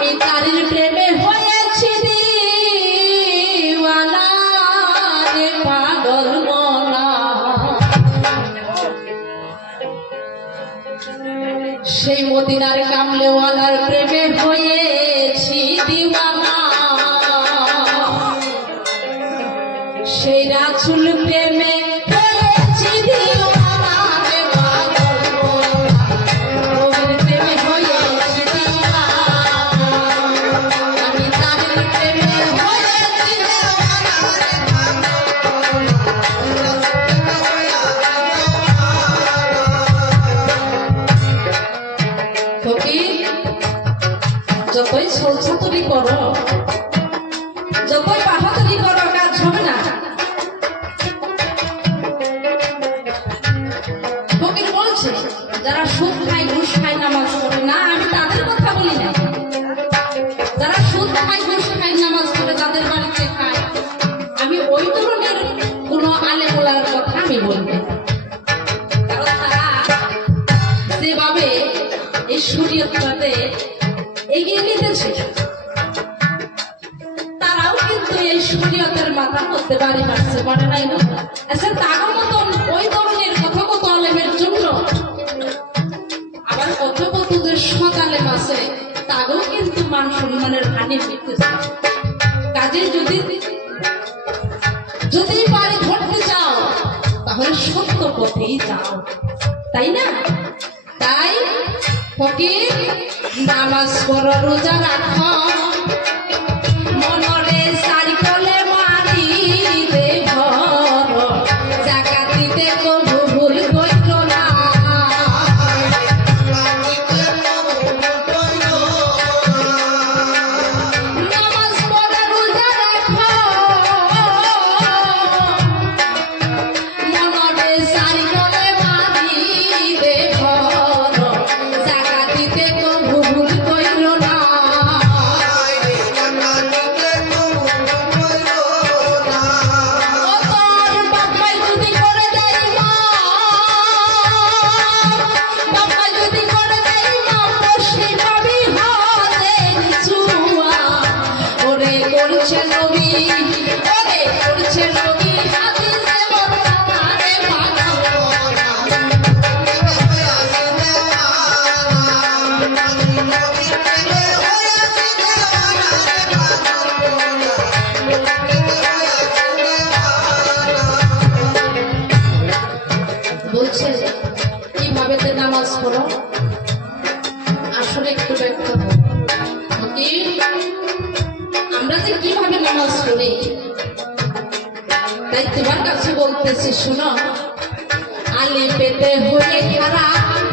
আমি তারির প্রেমে হয়েছি দিওয়ানা রে পাগল মনা। সেই মদিনার কামলেওয়ালার প্রেমে হয়েছি দিওয়ানা। সেই রাসূল প্রেমে হয়েছি দিওয়ানা রে পাগল মনা। নবীর প্রেমে হয়েছি দিওয়ানা। আমি তারির প্রেমে হয়েছি দিওয়ানা রে পাগল মনা। ফকির, যতই ছলছাতুরি করো, যতই বাহাদুরি করো, কাজ হবে না। ফকির বলছে যারা সুদ খায়, ঘুষ খায়, নামাজ পড়ে না, আমি তাদের কথা বলি না। যারা সুদ খায়, ঘুষ খায়, নামাজ পড়ে, যাদের বাড়িতে খায়, আমি ওই ধরনের কোন আলেমুলার কথা আমি বলবো। কারণ তারা যেভাবে এই শরীয়তটাতে এগিয়ে নিতেছে, তারাও কিন্তু এই শরীয়তের মাথা করতে বাড়ি মারছে, মানে নাই না? আচ্ছা, তার মতন ওই ধরনের কথকথ আলেমের জন্য আবার কথকথ যে সৎ আলেম আছে, তাকেও কিন্তু মান সম্মানের হানি হইতেছে। কাজে যদি বাড়ি ধরতে চাও, তাহলে সত্য পথেই যাও, তাই না? তাই ফকির, নামাজ পড়ো, রোজা রাখো, মনরে সারি কলে মারি দে ঘর, জাকাত দিতে কবু ভুল কইরো না। নামাজ পড়ো, রোজা রাখো, মনরে সারি কলে মারি দে ঘর, জাকাত দিতে কবু ভুল কইরো না। বলছে কিভাবে নামাজ পড়ো, আসলে একটু ব্যাখ্যা করো। আমরা যে কিভাবে নামাজ পড়ি, তাই তোমার কাছে বলতেছি, শুনো। আলি পেতে হয়ে খারাপ